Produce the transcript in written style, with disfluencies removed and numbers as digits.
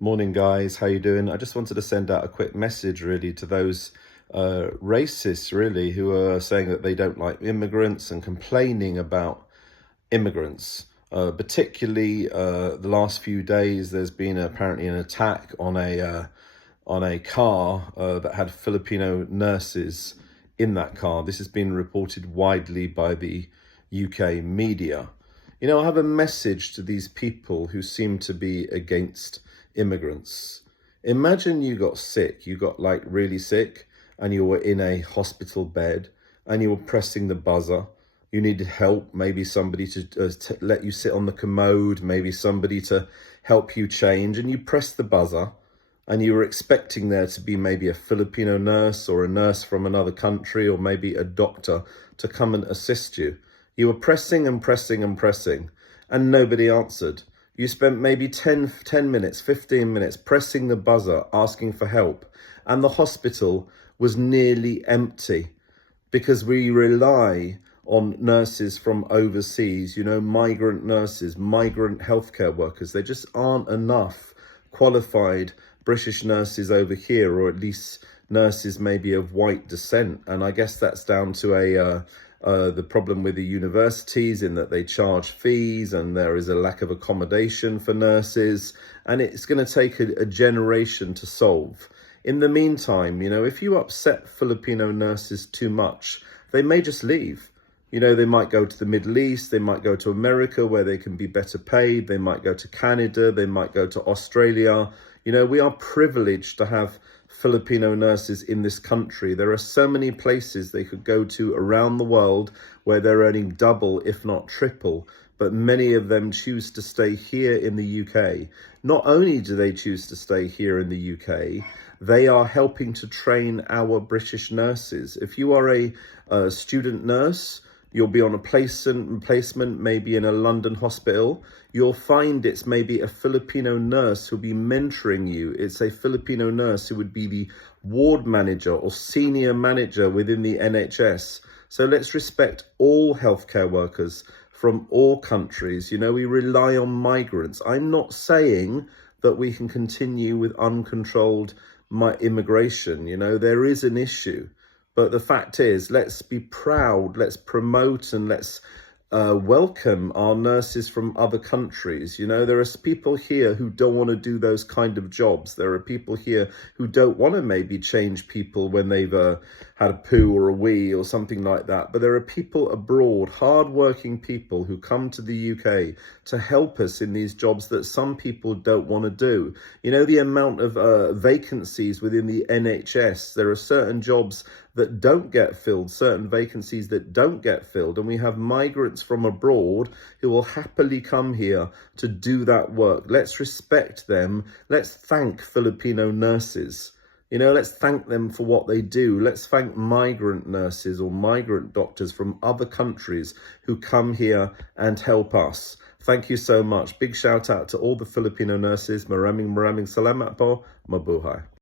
Morning, guys. How you doing? I just wanted to send out a quick message, really, to those racists, really, who are saying that they don't like immigrants and complaining about immigrants. Particularly, the last few days, there's been apparently an attack on a car that had Filipino nurses in that car. This has been reported widely by the UK media. I have a message to these people who seem to be against immigrants. Imagine you got sick, you got like really sick, and you were in a hospital bed and you were pressing the buzzer. You needed help, maybe somebody to let you sit on the commode, maybe somebody to help you change, and you pressed the buzzer and you were expecting there to be maybe a Filipino nurse or a nurse from another country or maybe a doctor to come and assist you. You were pressing and pressing and pressing, and nobody answered. You spent maybe 10 minutes, 15 minutes pressing the buzzer, asking for help, and the hospital was nearly empty because we rely on nurses from overseas, migrant nurses, migrant healthcare workers. There just aren't enough qualified British nurses over here, or at least nurses maybe of white descent. And I guess that's down to the problem with the universities, in that they charge fees and there is a lack of accommodation for nurses, and it's going to take a generation to solve. In the meantime, if you upset Filipino nurses too much, they may just leave. They might go to the Middle East, they might go to America where they can be better paid, they might go to Canada, they might go to Australia. We are privileged to have Filipino nurses in this country. There are so many places they could go to around the world where they're earning double, if not triple, but many of them choose to stay here in the UK. Not only do they choose to stay here in the UK, they are helping to train our British nurses. If you are a student nurse, you'll be on a placement maybe in a London hospital. You'll find it's maybe a Filipino nurse who'll be mentoring you. It's a Filipino nurse who would be the ward manager or senior manager within the NHS. So let's respect all healthcare workers from all countries. We rely on migrants. I'm not saying that we can continue with uncontrolled immigration. There is an issue. But the fact is, let's be proud, let's promote, and let's welcome our nurses from other countries. There are people here who don't want to do those kind of jobs. There are people here who don't want to maybe change people when they've had a poo or a wee or something like that. But there are people abroad, hard-working people who come to the UK to help us in these jobs that some people don't want to do. The amount of vacancies within the NHS, there are certain jobs that don't get filled, certain vacancies that don't get filled, and we have migrants from abroad who will happily come here to do that work. Let's respect them. Let's thank Filipino nurses. Let's thank them for what they do. Let's thank migrant nurses or migrant doctors from other countries who come here and help us. Thank you so much. Big shout out to all the Filipino nurses. Maraming salamat po. Mabuhay.